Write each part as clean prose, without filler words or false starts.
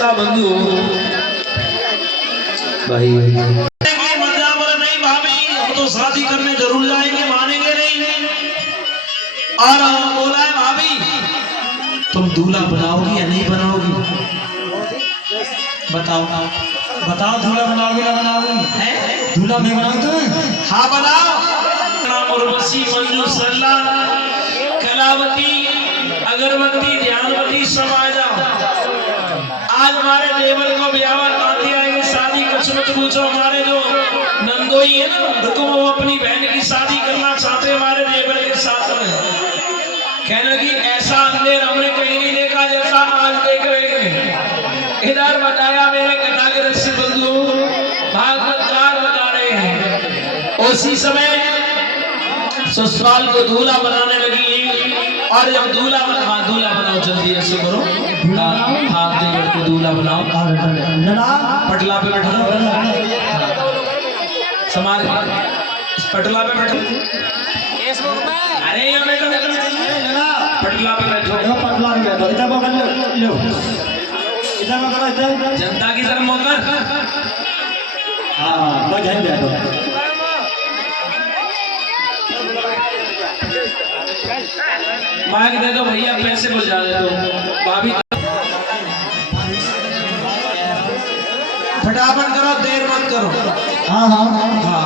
श्रोता बंधु भाई मजा बोला नहीं भाभी हम तो शादी करने जरूर जाएंगे, मानेंगे नहीं। और बोला है भाभी तुम दूल्हा बनाओगी या नहीं बनाओगी? बताओ बताओ दूल्हा बनाओगे ना बनाओगे? दूल्हा नहीं बनाओगे तुम? हाँ बनाओ। उर्वशी, मंजू, सरला, कलावती, अगरबत्ती, ध्यानवती सब आ जाओ। आज हमारे देवर को ब्याह आते आएंगे, शादी कुछ मत पूछो। हमारे जो नंदोई है ना रुको, वो अपनी बहन की शादी करना चाहते हमारे देवर के साथ में। कहने की ऐसा अंधेर हमने कहीं नहीं देखा जैसा आज देख रहे हैं। इधर बताया मेरे कथाग्रस्त बंधु भागवतकार बता रहे हैं। उसी समय ससुराल को दूल्हा बनाने लगी। और जब दूल्हा बनाओ जल्दी ऐसे करो। हाँ देवर को दूल्हा बनाओ। पटला पे बैठा समाज पटला पे बैठो। अरे यहाँ बैठो पटला पे बैठो। पटला पे बैठो। इधर पकड़ लो इधर पकड़ो इधर। जनता की तरफ मुंह कर। हाँ बस यहीं बैठो। माइक दे दो भैया, पैसे बुझा दे दो भाभी। फटाफट करो, देर मत करो। हाँ हाँ हाँ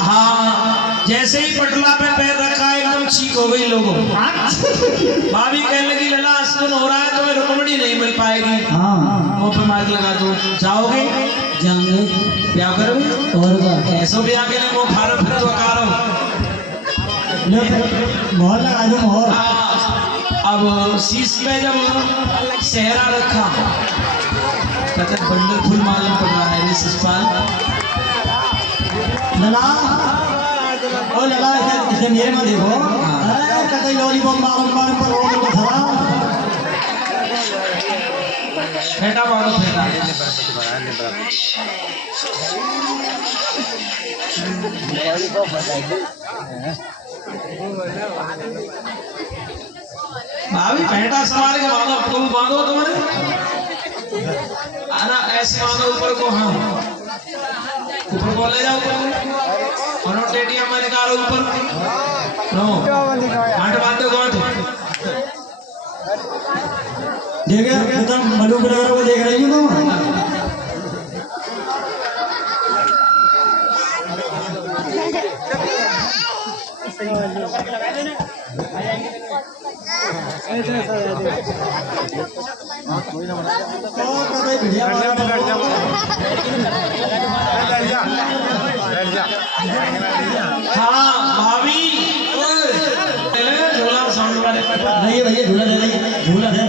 हाँ जैसे ही पटला पे पैर रखा एकदम ठीक हो गई लोगों। भाभी कहने लगी लला सुन हो रहा है तुम्हें रुकमणी नहीं मिल पाएगी। हाँ मुंह पे माइक लगा दो। जाओगे? जाएंगे। ब्याह करोगे? और क्या? ऐसो ब्याह के लिए वो फारम फिर तो कारो। मोहर लगा दो मोहर। अब शीश पे जब सेहरा रखा कतक बंडल फुल मालूम पड़ रहा है। शिषपाल लला ओ लला इसे मेरे में देखो। कतई लॉलीपॉप मारो पर रोड पे खड़ा। फेटा मारो फेटा। भाभी फेटा सवार के मांगो, तुम मांगो तुम्हारे आना ऐसे मांगो ऊपर को। हाँ ऊपर को ले जाओ और टेटिया मैंने कारो ऊपर नो गांठ बांधो गांठ। देखे एकदम मलू बराबर को देख रही हूँ तुम। हाँ भाभी झूला साउंड वाले नहीं भैया झूला दे रही। झूला दे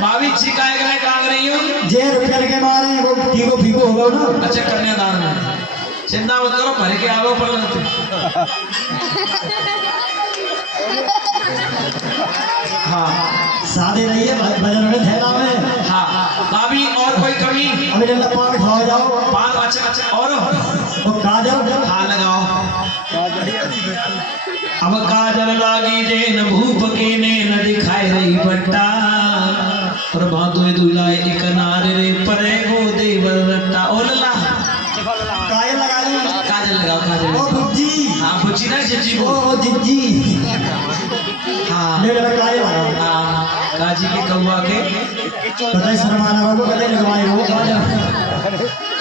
भाभी चिकाए गए कांग रही हूँ जे रुपये के मारे वो फीको फीको हो गया ना। अच्छा कन्यादान में चिंता मत करो भर के आओ पर हाँ शादी रही है भजन में थैला में। हाँ भाभी और कोई कमी? अभी जल्द पान खाओ जाओ। पान अच्छा और काजल हाँ लगाओ। अब काजल लागी जे न भूप के ने न दिखाए रही बट्टा और भादो दुलाए एक नारे रे परे गो देवर रट्टा। ओ लला काजल लगा ली। काजल लगाओ काजल। ओ बुज्जी। हाँ बुच्ची ना जिज्जी ओ जिज्जी। हाँ ले लगा काजल लगाओ। हाँ काजी के कौवा के कतई शर्माना बाबू कतई लगवाए वो काजल।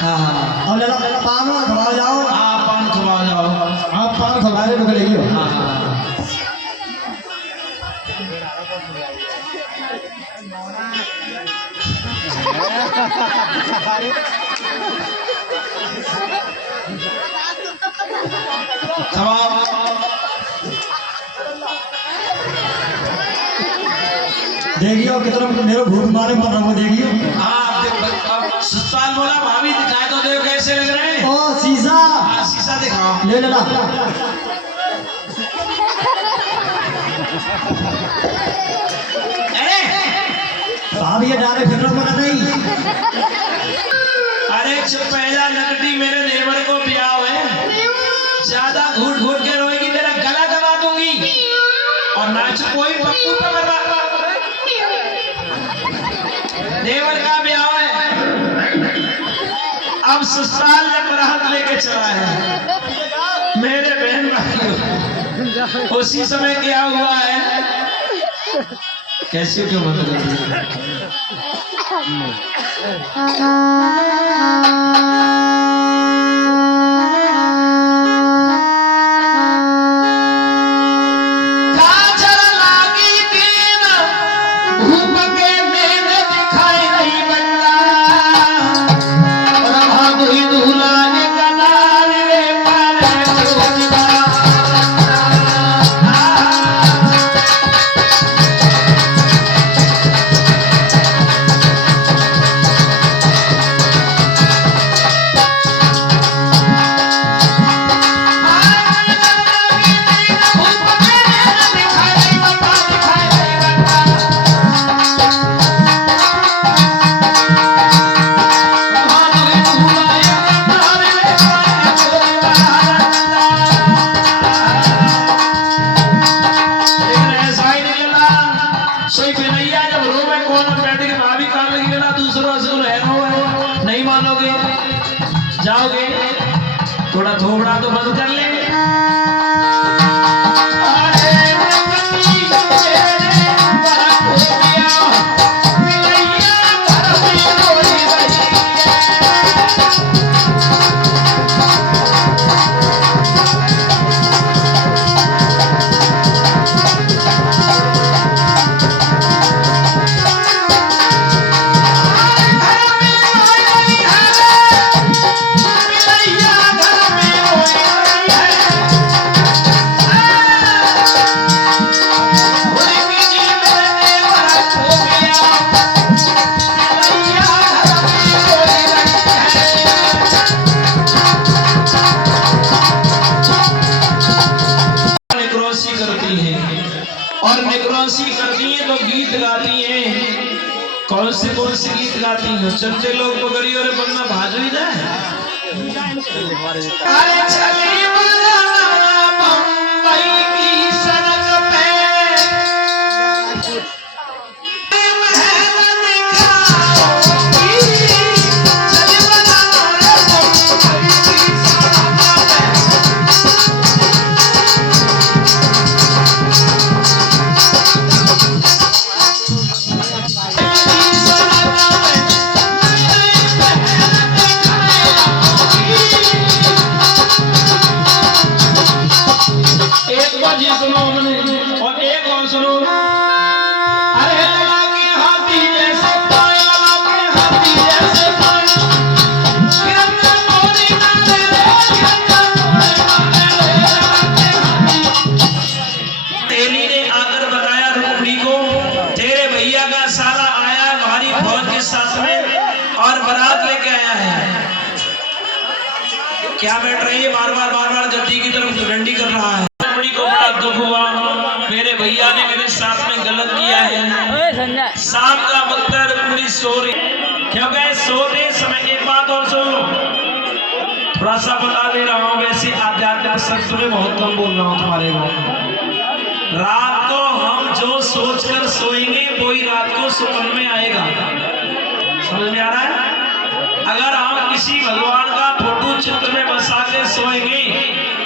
हाँ अब लला पान खवा जाओ। हाँ पान खवा जाओ। आप पान खवाए तो करेगी। हाँ देखियो कितना मेरे भूख मारे मर रहा हूँ। देखियो ससुराल बोला भाभी दिखाए तो देखो कैसे लग रहे हैं। ओ शीशा। हाँ शीशा दिखाओ। ले लेना। अरे साहब ये डाले फिर मत नहीं। अरे चुप पहला नकटी मेरे देवर को ब्याह है, ज्यादा घूट घूट के रोए और नाच कोई पप्पू पे लगा। देवर का ब्याह है, अब ससुराल में बरात लेके चला है। मेरे बहन भाई उसी समय क्या हुआ है, कैसे क्यों बंद कर दिया? नहीं मानोगे, जाओगे, थोड़ा थोबड़ा तो बंद कर ले। और निगरानी करती हैं तो गीत गाती हैं। कौन से गीत गाती हैं? चलते लोग पकड़ी और बन्ना भाजो ही जाए। अरे चली बम्बई की सड़क पे और एक और सुनो। अरे लगा के हाथी जैसे पाए, लगा के हाथी जैसे पाए, गिरफ्तार मोदी ना दे रे, गिरफ्तार मोदी ना दे रे, लगा के हाथी। तेली ने आकर बताया रुक्मिणी को, तेरे भैया का साला आया है भारी फौज के साथ में और बारात लेके आया है। क्या बैठ रही है, बार बार गद्दी की तरफ डंडी कर रहा है। को बड़ा दुख हुआ, मेरे भैया ने मेरे साथ में गलत किया है। शाम का वक्त है, रुक्मिणी सो रही, क्योंकि सोते समय एक बात और सुनो, थोड़ा सा बता दे रहा हूँ, वैसे आध्यात्मिक शब्द में बहुत कम बोल रहा हूँ तुम्हारे को। रात को हम जो सोच कर सोएंगे वही रात को सुपन में आएगा। समझ में आ रहा है? अगर हम किसी भगवान का फोटो चित्र में बसा के सोएंगे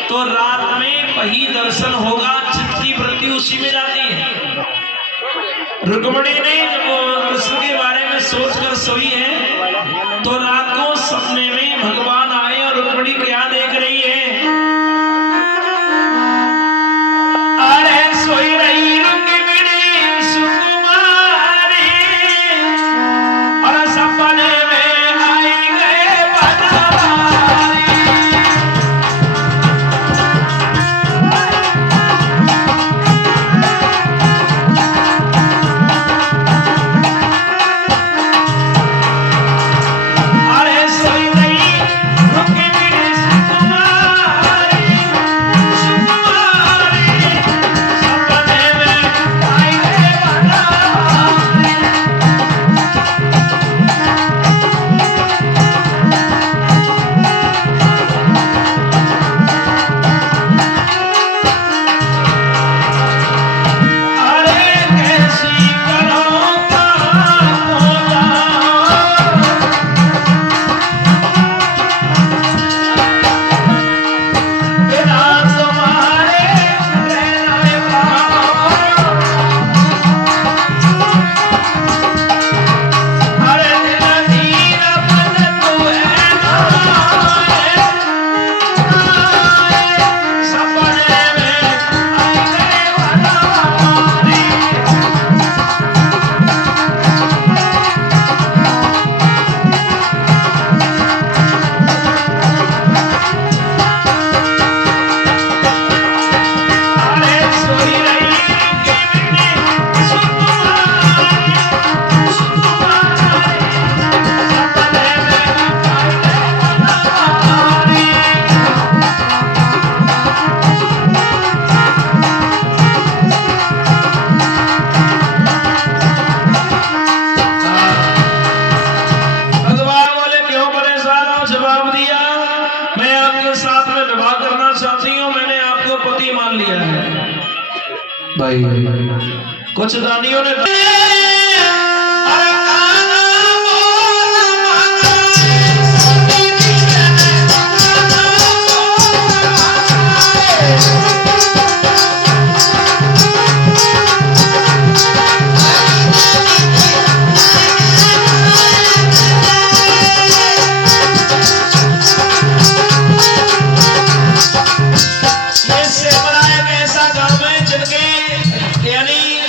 तो रात में वही दर्शन होगा, चित्त की वृत्ति उसी में जाती है। रुक्मिणी ने कृष्ण के बारे में सोचकर सोई है तो रात को सपने में भगवान आए और रुक्मिणी क्या देख रही है, अरे सोई रही रुक्मिणी सुकुमारी और सपने में आई गए बनवारी। कुछ दानियों ने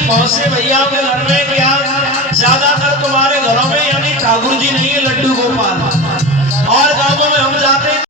बहुत से भैया के घर में क्या ज्यादातर तुम्हारे घरों में यानी ठाकुर जी नहीं है, लड्डू गोपाल। और गांवों में हम जाते हैं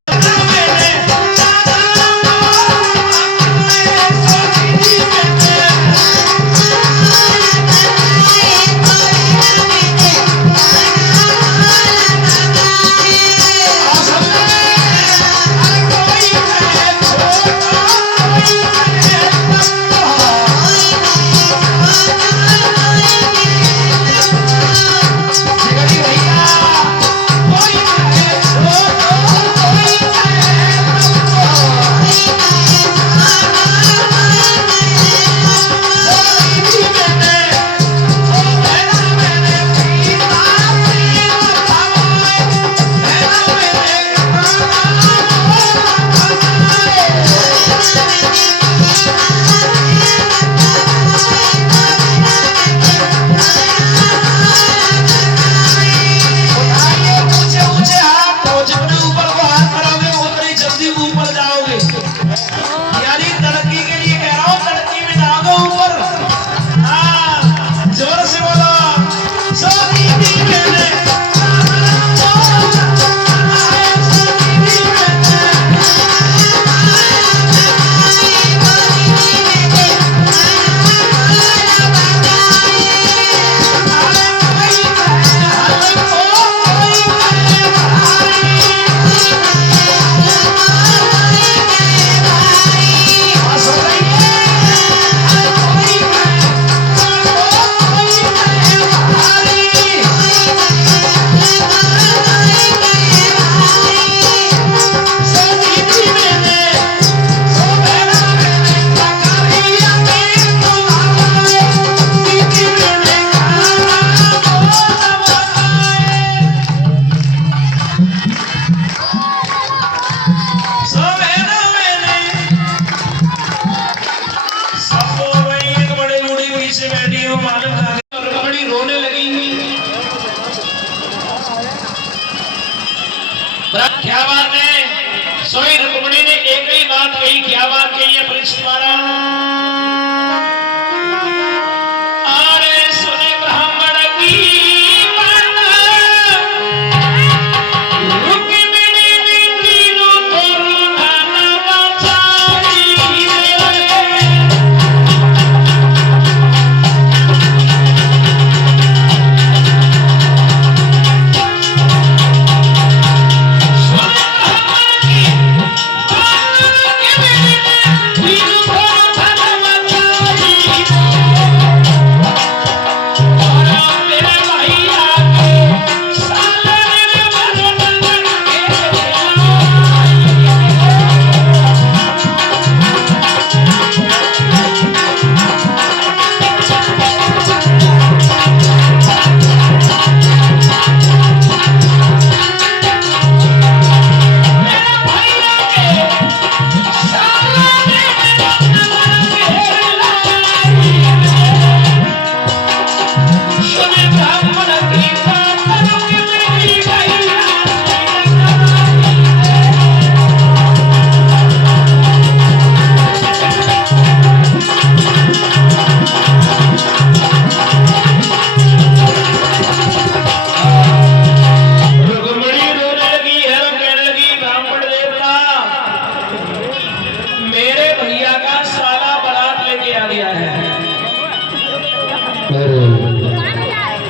रोने लगी। क्या बात है? सोई रुक्मिणी ने एक ही बात कही। क्या बात कही है परीक्षित महाराज? अरे सुने ब्राह्मण की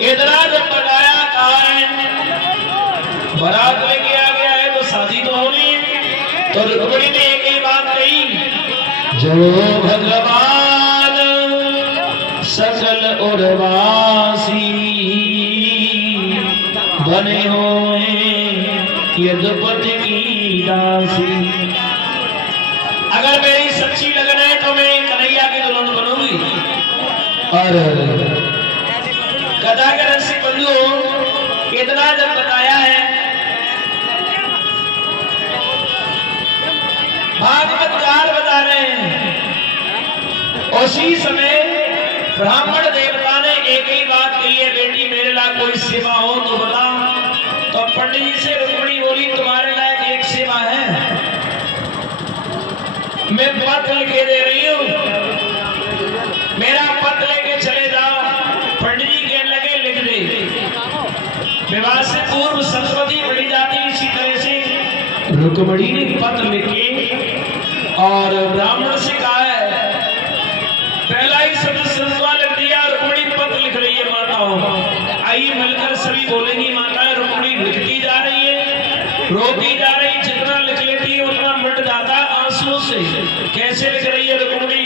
इतना जब बताया बारात लेके आ गया है तो शादी तो होनी। तो रुक्मिणी ने एक ही बात कही, जो भगवान सकल उर्वासी बने होए यदुपति की दासी। अगर मेरी सच्ची लगन है तो मैं कन्हैया की दुल्हन बनूंगी। और कथा के रसिक बंधुओं इतना जब बताया है, भागवतकार बता रहे हैं, उसी समय ब्राह्मण देवता ने एक ही बात कही है, बेटी मेरे लायक कोई सेवा हो तो बता। तो पंडित जी से रुक्मिणी बोली तुम्हारे लायक एक सेवा है, मैं पत्र लिखे दे रही हूँ, मेरा पत्र लेके चले जाओ। पंडित जी कहने लगे लिख दे। विवाह से पूर्व सरस्वती पढ़ी जाती, इसी तरह से रुक्मिणी ने पत्र लिखे और ब्राह्मण से कहा है, पहला ही शब्द सरस्वा लिख दिया। रुक्मिणी पत्र लिख रही है माताओं, आइए मिलकर सभी बोलेंगी माताएं। रुक्मिणी लिखती जा रही है, रोती जा रही, जितना लिख लेती है उतना मिट जाता आंसुओं से। कैसे लिख रही है रुक्मिणी?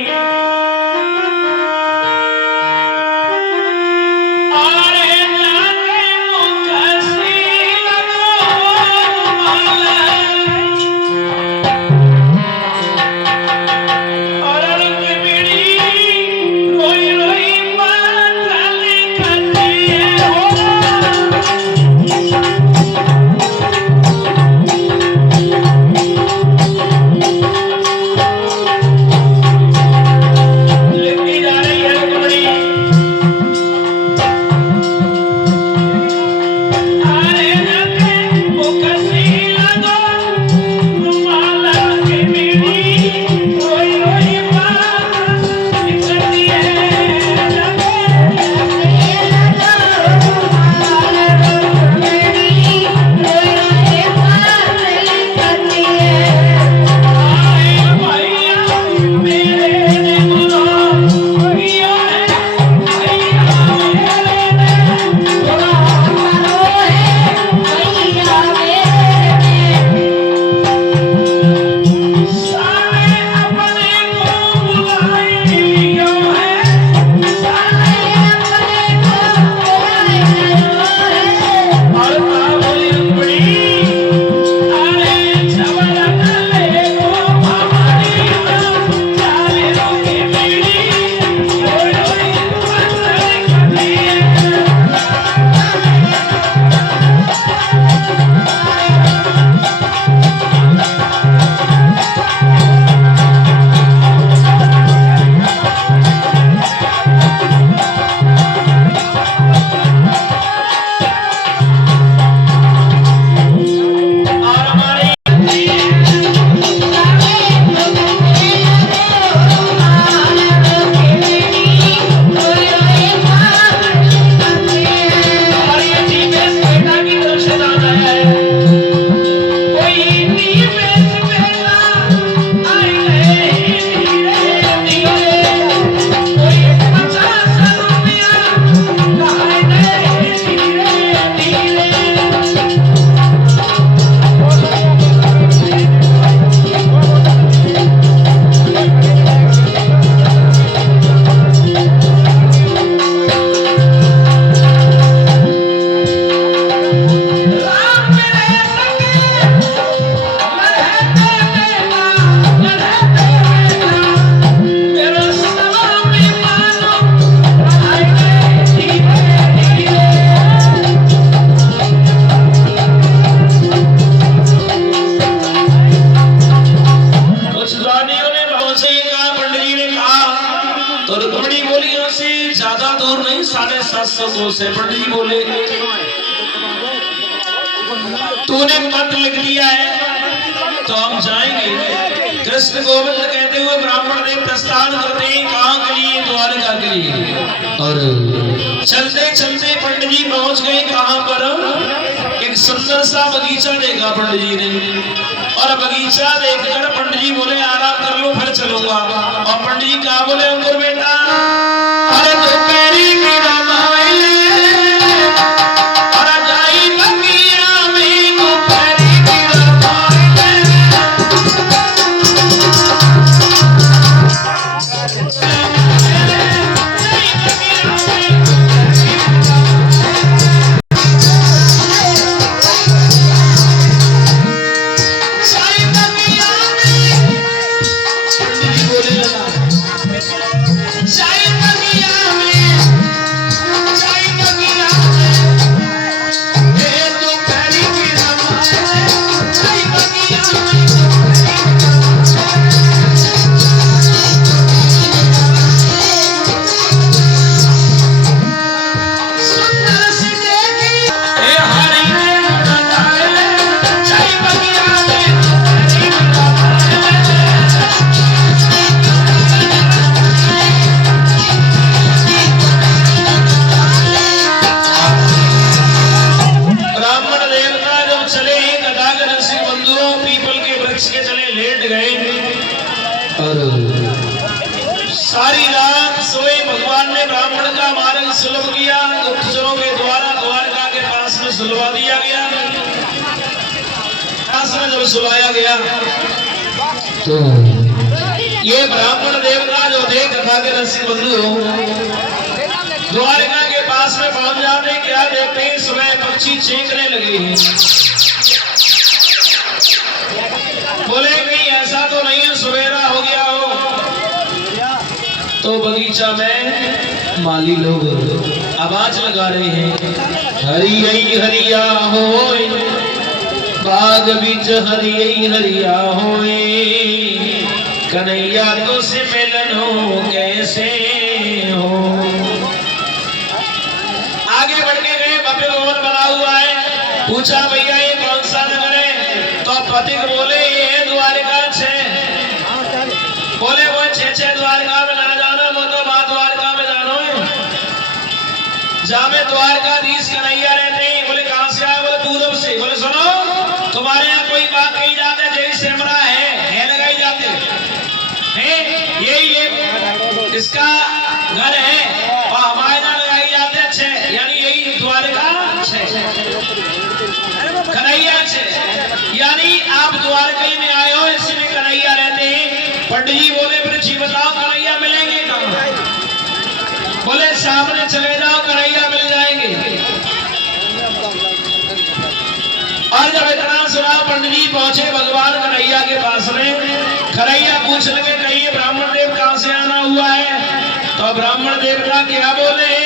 से पंडित जी बोले तूने पत्र लिख दिया है तो हम जाएंगे। कृष्ण गोविंद कहते हुए ब्राह्मण देव प्रस्थान करते हैं, कहाँ के लिए? द्वारका के लिए। और चलते चलते पंडित जी पहुंच गए कहाँ पर? एक सुंदर सा बगीचा देखा पंडित जी ने, और बगीचा देखकर पंडित जी बोले आराम कर लो फिर चलूंगा। और पंडित जी कहा बोले अंकुर बेटा, अरे तो मेरी मीरा सुलभ किया, गुप्तचरों के द्वारा द्वारका के पास में सुलवा दिया गया। पास में जब सुलाया गया तो ये ब्राह्मण देवता जो थे कथा के रसिक बंधु द्वारका के पास में पहुंच जाते क्या देखते हैं सुबह पक्षी चीखने लगे हैं। बोले कहीं ऐसा तो नहीं है सवेरा हो गया हो। तो बगीचा में माली लोग आवाज लगा रहे हैं, हरी हरिया होए बाग बीच हरी हरिया होए, कन्हैया तो से मिलन हो कैसे हो। आगे बढ़ के गए, भव्य भवन बना हुआ है। पूछा भैया ये कौन सा नगर है? तो पथिक बोले ये है द्वारका 6। बोले वो 6 द्वारका में ना जाना, वो तो बात द्वारका में जानो है जहाँ में द्वारकाधीश कन्हैया रहते हैं। बोले कहाँ से आए? बोले पूर्व से। बोले सुनो तुम्हारे यहाँ कोई बात कही जाते है जय सेमरा है लगाई जाते है, यही इसका घर है और हमारे यहाँ लगाई जाते हैं 6, यानी यही द्वारका 6 कन्हैया 6, यानी आप द्वारका में आए हो इसमें कन्हैया रहते हैं। पंडित जी बोले फिर जी बताओ कन्हैया मिलेंगे कहाँ? बोले सामने चले जाओ कन्हैया मिल जाएंगे। और जब इतना सुना पंडित जी पहुंचे भगवान कन्हैया के पास में। कन्हैया पूछ लगे कहिए ब्राह्मण देव कहाँ से आना हुआ है? तो ब्राह्मण देवता क्या बोले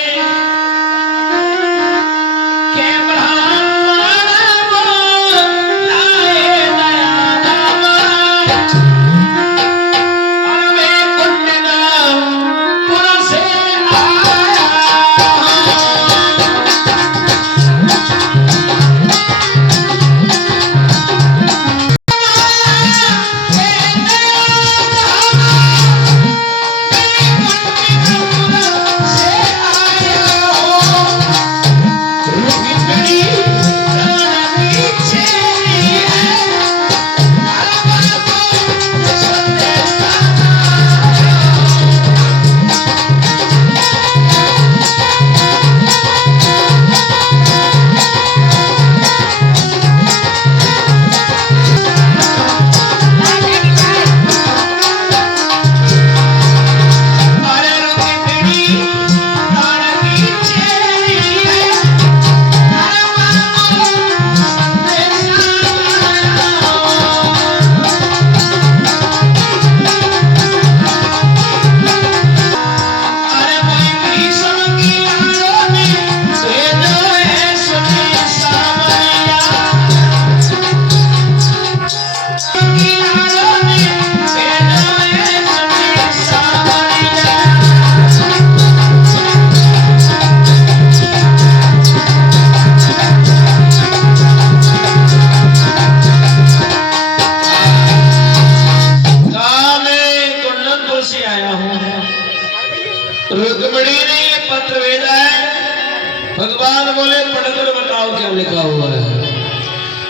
रुक्मिणी ने ये पत्र भेजा है। भगवान बोले पढ़कर बताओ क्या लिखा हुआ है।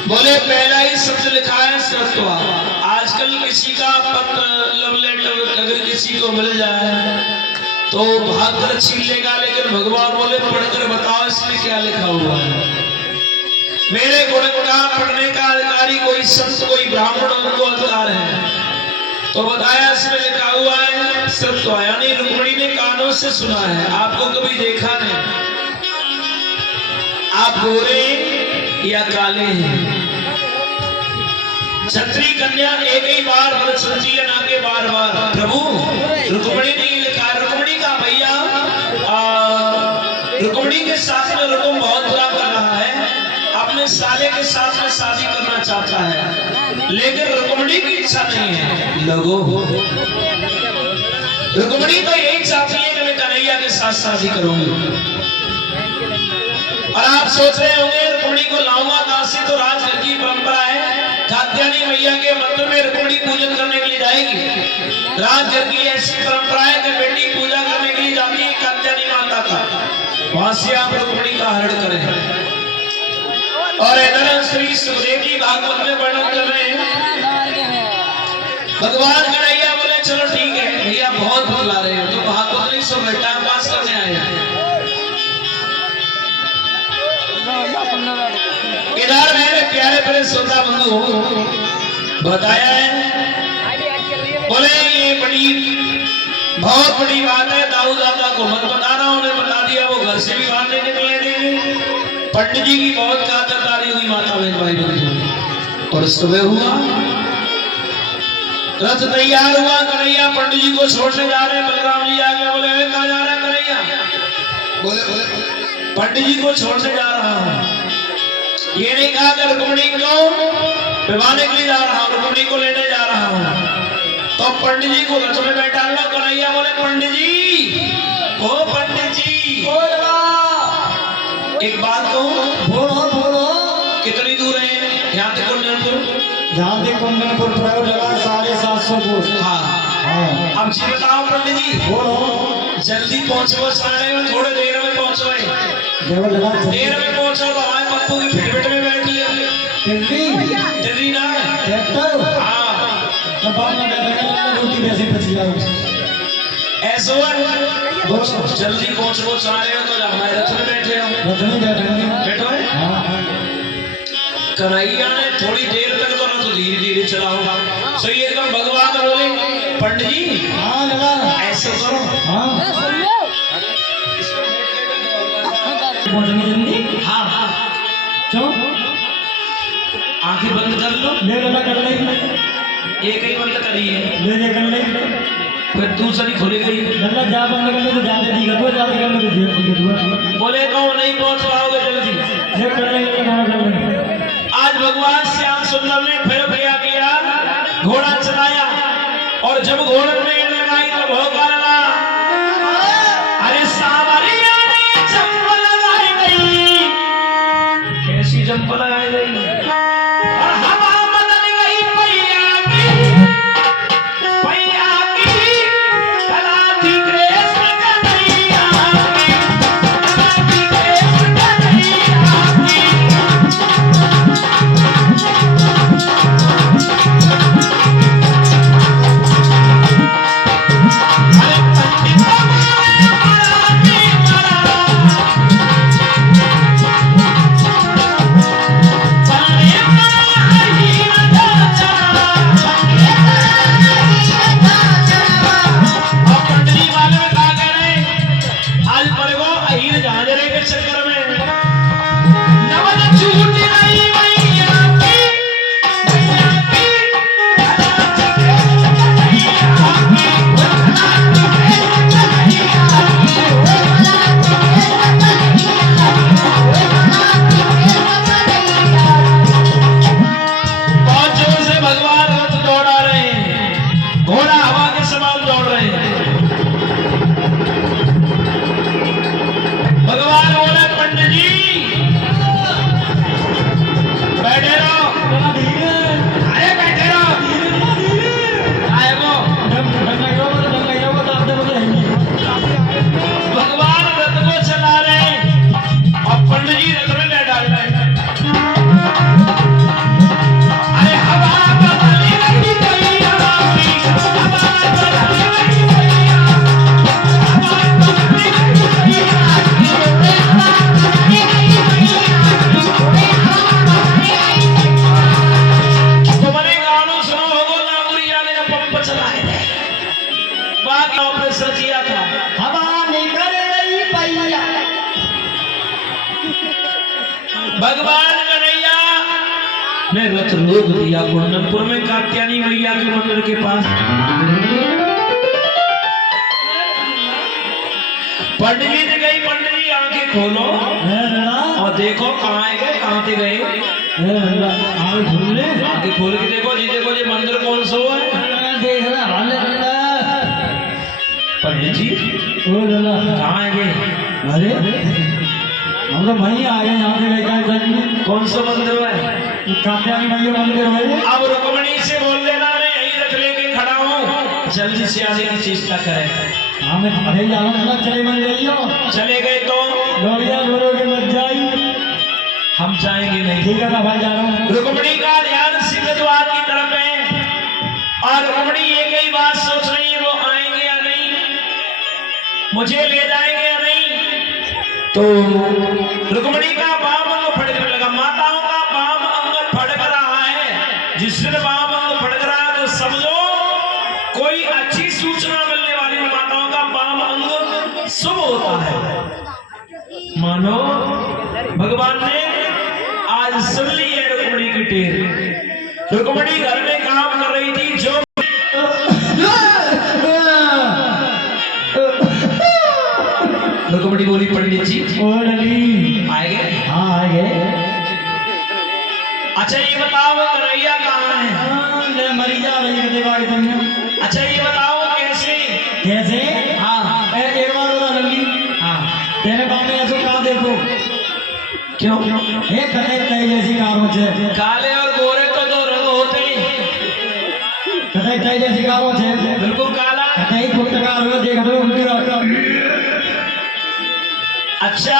बोले पहला ही शब्द लिखा है सत्वा। आजकल किसी का पत्र लव लेटर अगर किसी को मिल जाए तो भागकर छीन लेगा, लेकिन भगवान बोले पढ़कर बताओ इसमें क्या लिखा हुआ है। मेरे गुण का पढ़ने का अधिकारी कोई संत कोई ब्राह्मण उनको अधिकार है। तो बताया इसमें लिखा हुआ है सत्वा, यानी रुक्मिणी ने कानों से सुना है, आपको कभी देखा नहीं। आप गोरे या काले हैं। क्षत्रिय कन्या एक ही बार व्रत सच्ची है ना के बार बार। प्रभु रुक्मिणी ने लिखा है। रुक्मिणी का भैया रुक्मिणी के साथ में रुकुम बहुत बुरा कर रहा है, अपने साले के साथ में शादी करना चाहता है, लेकिन रुक्मिणी की इच्छा नहीं है। लोगों रुक्मिणी तो यही चाहती है कि मैं कन्हैया के साथ शादी करूंगी। और आप सोच रहे होंगे रुक्मिणी को लाऊंगा कहां से? तो राजघर की परंपरा है, कात्यायनी मैया के मंदिर में रुक्मिणी पूजन करने के लिए जाएगी। राजघर की ऐसी परंपरा है कि बेटी पूजा करने के लिए जाती है कात्यायनी माता का, वहां से आप रुक्मिणी का हरण करें। और इधर श्री सुखदेव जी भागवत में वर्णन कर रहे हैं। भगवान कन्हैया बोले चलो ठीक है भैया बहुत बतला रहे हो, तो भागवत नहीं सुन रहे, टाइम पास करने आए हैं। बताया है। बोले ये बड़ी बहुत बड़ी बात है, दाऊ दादा को मत बताना, उन्हें बता दिया वो घर से भी बाहर नहीं निकलने देंगे। पंडित जी की बहुत खातिरदारी हुई माता बहन भाई बहन। और सुबह हुआ, रथ तैयार हुआ, कन्हैया पंडित जी को छोड़ने जा रहे हैं। बलराम जी आगे बोले कहाँ जा रहा है कन्हैया? बोले पंडित जी को छोड़ने जा रहा हूँ। ये नहीं कहा कि रुक्मिणी को विवाहने के लिए जा रहा हूँ, रुक्मिणी को लेने जा रहा हूँ। तो पंडित जी को रथ में बैठा लो। कन्हैया बोले पंडित जी, ओ पंडित जी, एक बात कहूँ? बोलो बोलो। कितनी दूर है यहाँ से कुंदनपुर? जहाँ से कुंदनपुर प्रयोग लगा 750 कोस। हाँ। अब जी बताओ पंडित जी, बोलो। जल्दी पहुँचो, सारे में थोड़े देर में पहुँचो। देर में पहुँचो तो हमारे पप्पू की फिटफिट में बैठ लिया। टिड्डी ना ट्रैक्टर। हाँ रोटी वैसे बच जाओ। ऐसा जल्दी पहुँचो सारे हो तो हमारे रथ में बैठे हो। रथ में बैठो है। हाँ। कन्हैया ने थोड़ी देर तक तो रथ धीरे धीरे चला होगा। सही एकदम भगवान बोले पंडित जी हाँ लगा ऐसे करो। हाँ हाँ हाँ क्यों? आंखें बंद कर लो। ले लगा कर ले। एक ही बंद करी है, ले कर ले। फिर दूसरी खुल गई। लल्ला जा बंद कर ले तो जाते दी कर दो, जाते कर ले तो जीव दी कर। बोले कहो नहीं पहुंच पाओगे जल्दी। ये कर ले कर ले। आज भगवान श्याम सुंदर ने फिर किया, घोड़ा चलाया और जब घोड़े में लगाई तो भौंका लगा। अरे सावरिया ने जंप लगाई गई। कैसी जंप लगाई गई? और हवा बदल गई पैया की कलाथी कृष्ण कन्हैया की, कलाथी कृष्ण कन्हैया की। भगवान कन्हैया ने रथ रोक दिया कुंदनपुर में कात्यायनी मैया के मंदिर के पास। पंडित जी ने कही पंडित जी आंखें खोलो और देखो कहाँ गए, कहाँ से गए। आंखें खोल के देखो जी मंदिर कौन सा है। पंडित जी कहाँ गए? अरे हम तो वहीं आ गए यहाँ से लेकर। कौन सा मंदिर है? कात्यायनी मैया मंदिर है। अब रुक्मिणी से बोल देना मैं यहीं रख लेके खड़ा हूँ, जल्दी से आने की चेष्टा करें। हमें अरे जाना चले मन जाइयो। चले गए तो लोरिया लोगे मत जाई। हम जाएंगे नहीं। ठीक है ना भाई, जा रहा हूँ। रुक्मिणी का ध्यान सिंह द्वार की तरफ है और रुक्मिणी एक ही बात सोच रही है, वो आएंगे या नहीं, मुझे ले जाएंगे या नहीं। तो रुक्मिणी का वाम अंग फटकने लगा। माताओं का वाम अंग फटक रहा है। जिस दिन वाम अंग सूचना मिलने वाली माताओं का वाम अंग शुभ होता है। मानो भगवान ने आज सुन ली है रुक्मणी की टेर। रुक्मणी घर में काम कर रही थी, जो रुक्मणी बोली पंडित जी ओ लली आए गए। हाँ आ गए। अच्छा ये बताओ कन्हैया कहाँ है? ले मरी जा रही है देवा की दुनिया। अच्छा ये बताओ कैसे? कैसे? हाँ एक बार बोला लली, हाँ तेरे गाँव में ऐसो कहा देखो क्यों? एक कटे तय जैसी कारों से काले और गोरे तो दो रंग होते हैं। कटे तय जैसी कारों से बिल्कुल काला। कटे पुटकार हुए देख दो उनकी। अच्छा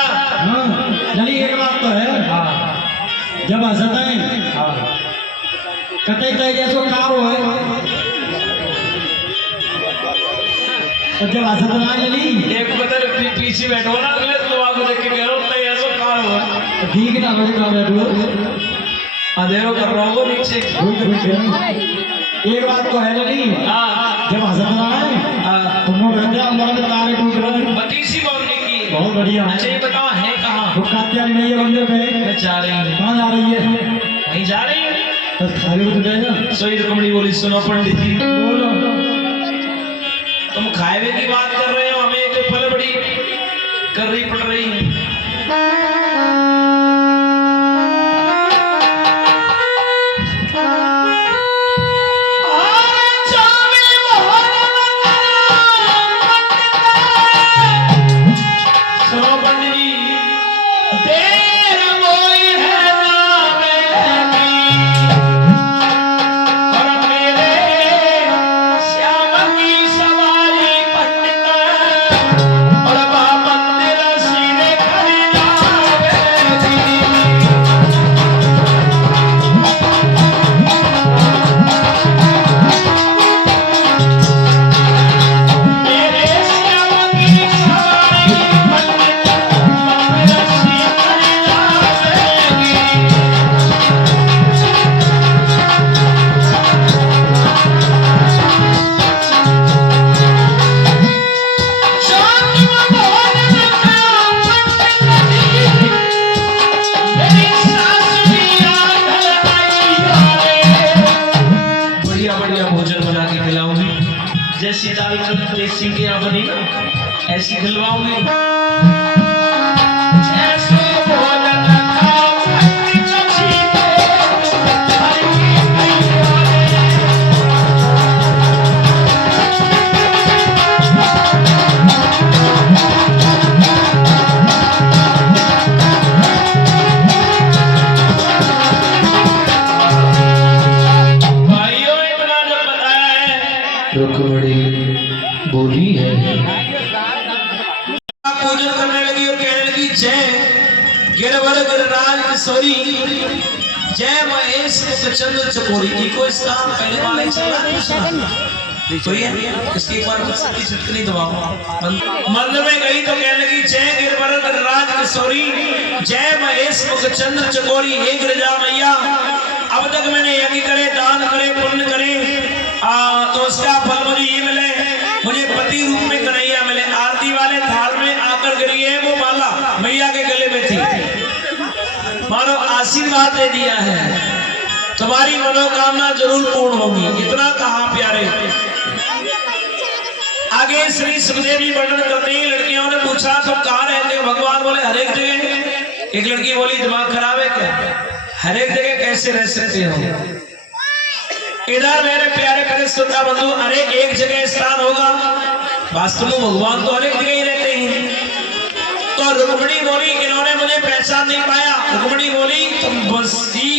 लली एक बात तो है, जब हंसते हैं कटे तय जैसो कारो है, और जब हंसते ना लली एक बदल पीछे बैठो ना, अगले तो आपको देख के कह रहा हूँ तो ऐसा कार हुआ ठीक ना बजे का बैठो अंधेरो कर रहा हूँ नीचे। एक बात तो है लली, हाँ जब हंसते ना है तुम लोग रहते अंदर में तारे टूट रहे। बतीसी बोलने की। बहुत बढ़िया। अच्छा ये बताओ है कहाँ? वो कात्या में ये मंदिर पे मैं जा रही हूँ। कहाँ जा रही है? नहीं जा रही है। बस खाली तो जाएगा। सोई रुक्मणी बोली सुनो पंडित जी, बोलो। तुम खाए की बात कर रहे हो, हमें तो फल बड़ी कर रही पड़ रही है। सुनो पंडित जी, देर मोई है नामे की, और मेरे श्याम की सवारी पंडित, और बा मंदिर सीने खड़ी लावेगी। मेरे श्याम की सवारी पंडित, मंदिर सीने खड़ी लावेगी। बढ़िया बढ़िया भोजन बना के खिलाऊंगी, जैसी दाल देसी के यहाँ बनी ना ऐसी खिलवाऊंगी। ऐसे भोजन खाओ, अच्छी हरी भाइयों इतना जब बताया है, रुक्मणी बोली है, पूजन करने लगी और कहने लगी जय गिरवर गिरराज किशोरी, जय महेश चंद्र चकोरी। इको इसका पहले वाला चला तो ये इसकी एक बार कुछ छटकनी दबाओ। मंदिर में गई तो कहने लगी जय गिरवर गिरराज किशोरी, जय महेश चंद्र चकोरी। हे गिरिजा मैया, अब तक मैंने यज्ञ करे, दान करे, पुण्य करे, तो उसका फल मुझे ये मिले, मुझे पति रूप में कन्हैया मिले। आरती वाले थाल में आकर गिरी है वो माला मैया के गले में थी, मानो आशीर्वाद दे दिया है, तुम्हारी मनोकामना जरूर पूर्ण होगी। इतना कहा प्यारे। आगे श्री सुखदेव जी वर्णन करते हैं। लड़कियों ने पूछा तुम कहाँ रहते हो? भगवान बोले हर एक जगह। एक लड़की बोली दिमाग खराब है क्या, हर एक जगह कैसे रह सकते हो? इधर मेरे प्यारे प्यारे श्रोता बंधु, अरे एक जगह स्थान होगा, वास्तव में भगवान तो हर एक जगह ही रहते हैं। तो रुक्मणी बोली इन्होंने मुझे पहचान नहीं पाया। रुक्मणी बोली तुम बसी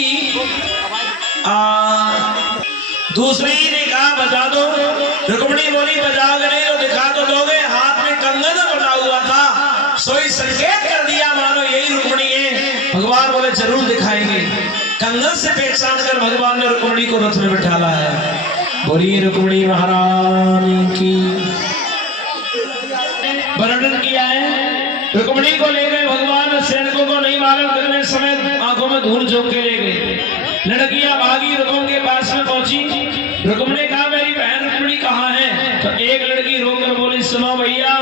दूसरी ने कहा बजा दो। रुक्मणी बोली बजाओगे नहीं तो दिखा तो दोगे। हाथ में कंगन बना हुआ था, सोई संकेत कर दिया मानो यही रुक्मणी है। भगवान बोले जरूर दिखाएंगे। कंगन से पहचान कर भगवान ने रुक्मणी को रथ में बिठाला है। बोली रुक्मणी महारानी की वर्णन किया है। रुक्मणी को ले गए भगवान, सैनिकों को नहीं मालूम करने समय आंखों में धूल झोंक के ले गए। लड़कियां भागी रुक्म के पास में पहुंची। रुक्म ने कहा मेरी बहन रुक्मणी कहाँ है? तो एक लड़की रोकर बोली सुनो भैया,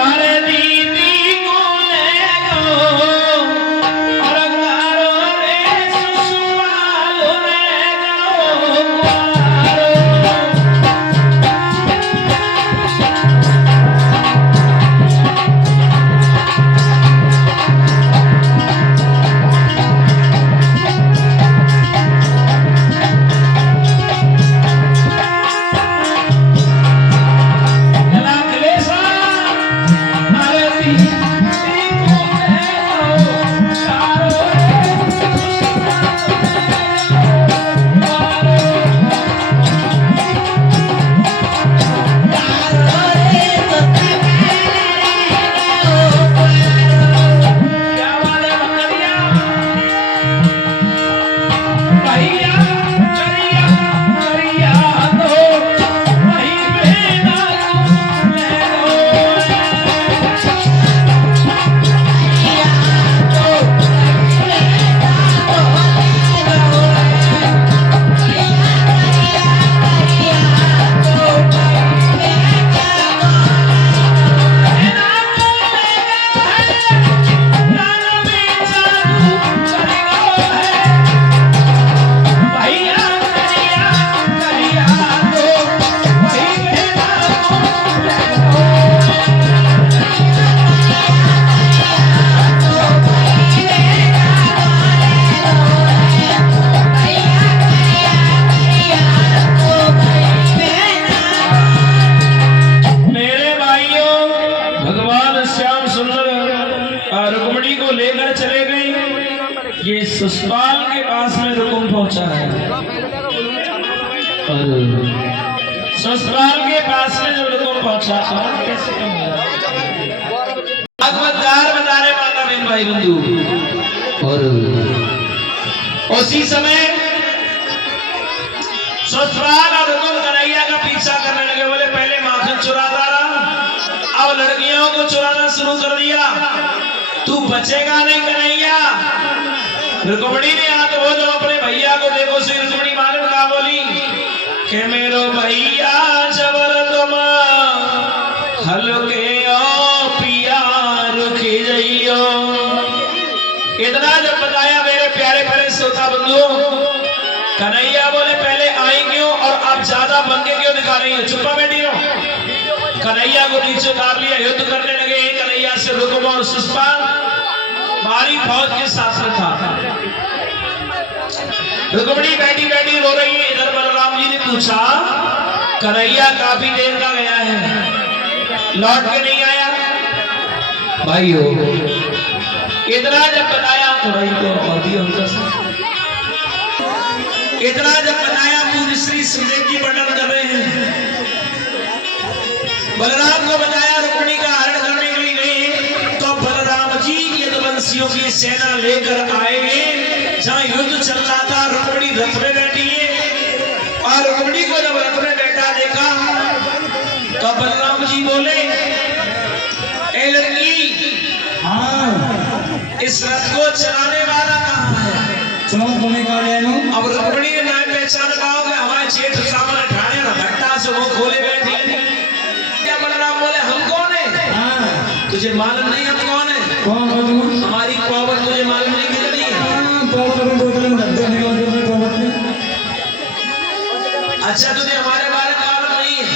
अरे दीदी को ले लो और अंगारो रे ससुराल रे गाओ। रुक्मणी को लेकर चले गए। ये ससुराल के पास में रुकुम पहुंचा है और ससुराल के पास में जब रुकुम पहुंचा कैसे भागवतदार बता रहे माता बहन भाई बंधु। और उसी समय ससुराल और रुकुम कन्हैया का पीछा करने लगे। बोले पहले माखन चुराता रहा, अब लड़कियों को चुराना शुरू कर दिया, तू बचेगा नहीं कन्हैया। रुक्मणी ने हाथ वो जो अपने भैया को देखो, श्री रुक्मणी मालूम का बोली कि मेरो भैया जबर तुम हल्के ओ पिया रुकी जइयो। इतना जब बताया मेरे प्यारे प्यारे श्रोता बंधुओं, कन्हैया बोले पहले आई क्यों और आप ज्यादा बनके क्यों दिखा रही हो, चुप्पा बैठी हो। कन्हैया को नीचे उतार लिया, युद्ध करने लगे कन्हैया से रुकुम और सुष्पा। भारी फौज के साथ में था। रुक्मणी बैठी बैठी रो रही है। इधर बलराम जी ने पूछा कन्हैया काफी देर का गया है, लौट के नहीं आया भाई हो। इतना जब बताया तो भाई तो होती है उनका सब। इतना जब बताया पूरी श्री सुदेव जी वर्णन कर रहे हैं। बलराम को बताया रुक्मणी का हरण करने के लिए गए तो बलराम जी यदुवंशियों की सेना लेकर आए। जहां युद्ध चल रहा था रुक्मणी रथ में बैठी है और रुक्मणी को जब रथ में बैठा देखा तो बलराम जी बोले ए लड़की, हाँ इस रथ को चलाने वाला कहाँ है? अब रुक्मणी ने नाम पहचान पाओ कि हमारे जेठ सामने ठाणे और घट्टा से वो खोले बैठी। क्या बलराम बोले हम कौन है? हाँ तुझे मालूम नहीं हम कौन है? कौन हो तुम? हमारी पावर तुझे मालूम नहीं कितनी है? अच्छा तुझे हमारे बारे में मालूम नहीं है?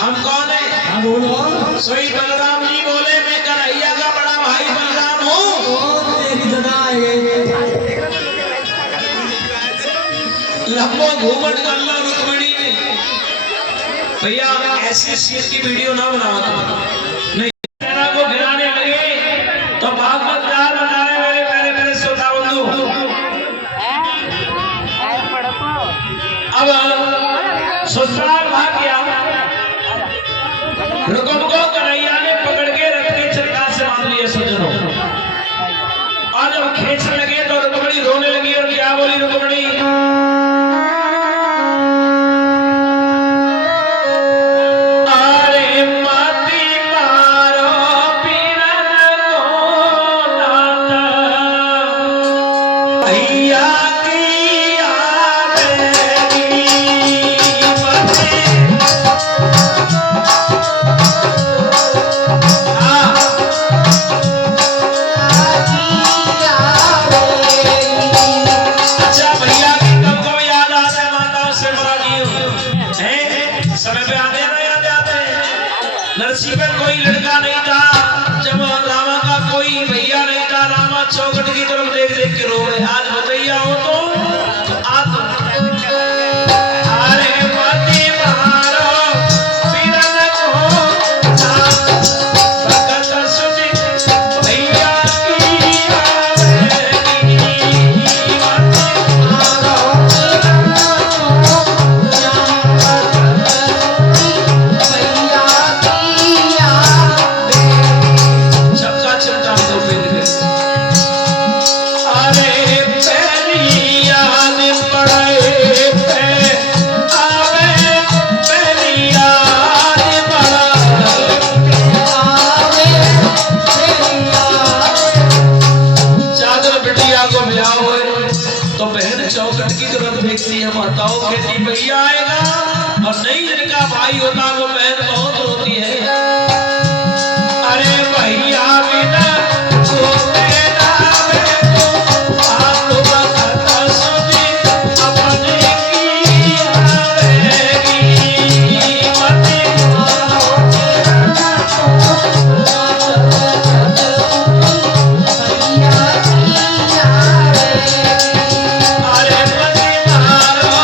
हम कौन है? हाँ बोलो। सोई बलराम जी बोले मैं कन्हैया का बड़ा भाई बलराम हूँ। तेरी दादा आएंगे लंबो घूमट कर लो रुक्मणी ने। भैया ऐसी सीट की वीडियो ना बनाओ नहीं। सेना को गिराने लगे तो भागवतदार बता रहे मेरे प्यारे प्यारे श्रोता बंधु। अब ससुराल भाग गया। रुकुम को कन्हैया ने पकड़ के रथ के चक्का से बांध लिया सज्जनों। और जब खींचने लगे तो रुक्मणी रोने लगी और क्या बोली रुक्मणी? अरे माती नरसी पे कोई लड़का नहीं था। जब रामा का कोई भैया नहीं था, रामा चौखट की तरफ देख देख के रो रहे। आज भैया हो तो आज अरे मती मारो पीरन को भगत सुनी भैया की आवेगी। मती मारो सबका चिंता तो मिल गई। अरे पहली याद पड़े पे आवे, पहली याद चादर बिटिया को ब्याह हुए तो बहन चौखट की तरफ देखती है। माताओं कहती भैया आएगा, और नहीं जिनका भाई होता वो बहन बहुत रोती है। अरे भैया बिना को तेरा मैं तो आप बखत सुनी अपने की आवेगी। मती अरे मती मारो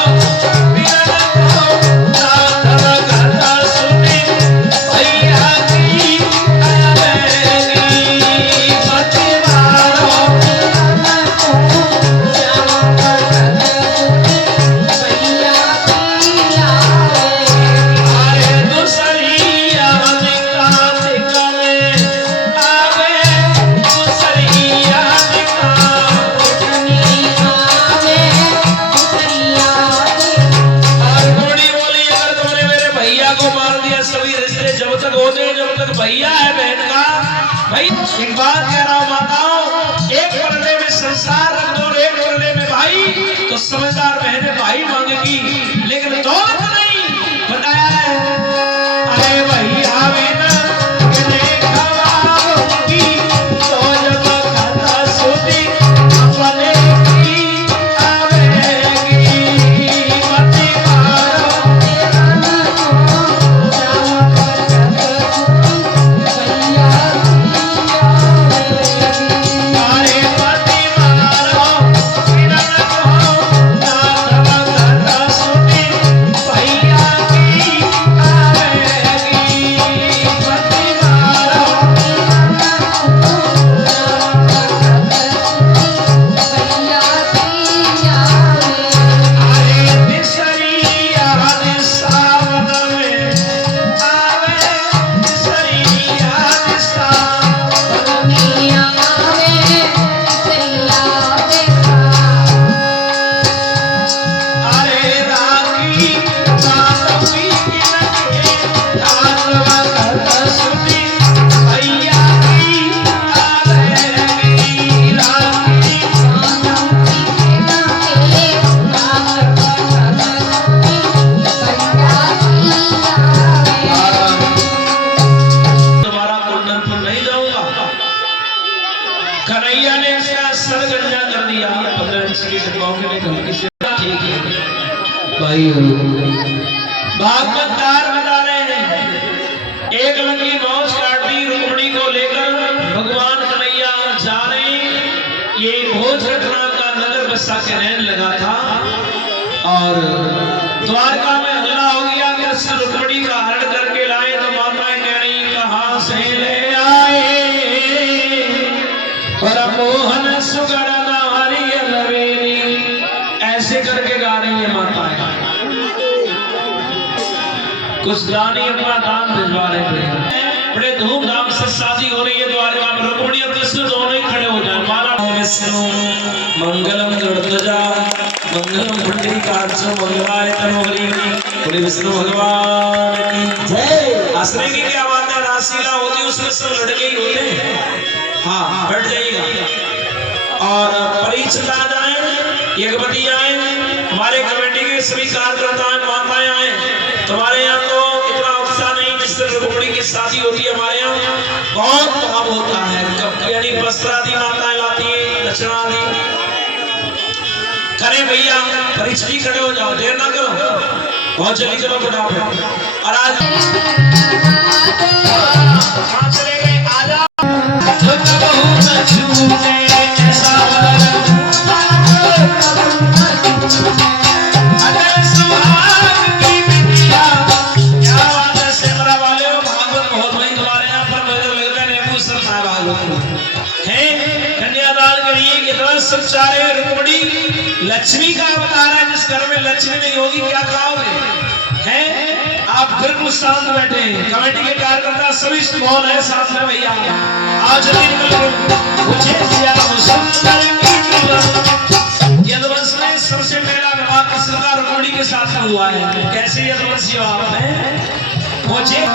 पीरन को नाथ भगत सुनी भैया की आवेगी। मती मारो अरे दूसरी याद कातिक में आवे, दूसरी याद और घोड़ी बोली अगर तुमने मेरे भैया को मार दिया, सभी रिश्ते जब तक होते हैं जब तक भैया है बहन का। भाई एक बात कह रहा हूं माताओं, एक परले में संसार रख दो और एक परले में भाई, तो समझदार बहनें भाई मांगेगी, लेकिन दौलत नहीं बताया है। अरे भैया बिना कहने खवाओगी तो जब खाता सुनी अपने की आवेगी। मती मारो अरे मती मारो पीरन को नाथ भगत सुनी भैया की आवेगी। मती मारो अरे तीसरी याद सावन में आवे, तीसरी याद सावन अरे राखी माधवी की लगे नाथ भगत सुनी भैया की आवेगी। राखी तुम्हारा कुंडन पर नहीं जाऊंगा। कन्हैया ने इसका सर गंजा कर दिया। ठीक है भाई, भागवतकार बता रहे हैं एक लंगी मौज काट दी रुक्मिणी को लेकर भगवान कन्हैया जा रहे। ये भोज घटना का नगर बसा के रहने लगा था और द्वारका में हल्ला हो गया। कृष्ण रुक्मिणी का हरण करके लाए तो माताएं कह रही कहां से ले आए, और मोहन सुगड़ नारी अलवेली, ऐसे करके गा रही है माताएं। कुछ गाने अपना दान भिजवा रहे थे। बड़े धूमधाम से शादी हो रही है द्वारका में। रुक्मिणी और कृष्ण दोनों ही खड़े हो जाए। माला विष्णु मंगलम गणध्वजा मंगलम पुंडरीकाक्ष मंगलाय तनोहरि। बोले विष्णु भगवान की जय। हंसने की क्या बात है, रासलीला होती है उसमें सब लड़के ही होते हैं। हाँ बैठ जाइएगा। और परीक्षिता जाए, यज्ञपति आए, हमारे कमेटी के सभी कार्यकर्ता माताएं आए। तुम्हारे यहाँ तो इतना उत्साह नहीं जिस तरह रुक्मिणी की शादी होती है। हमारे यहाँ बहुत भाव होता है। यानी वस्त्रादि माताएं लाती है, दक्षिणादि। करे भैया परीक्षा भी खड़े हो जाओ, देर ना करो, बहुत जल्दी करो फटाफट। और आज संचारे रुक्मणी लक्ष्मी का अवतार है। जिस घर में लक्ष्मी नहीं होगी क्या खाओगे? हैं आप बिल्कुल शांत बैठे हैं। कमेटी के कार्यकर्ता सभी मौन है, शांत है भैया। आज जल्दी निकल गए मुझे यदुवंश में सबसे पहला विवाह कृष्ण का रुक्मणी के साथ हुआ है। कैसे यदुवंशी विवाह है? मुझे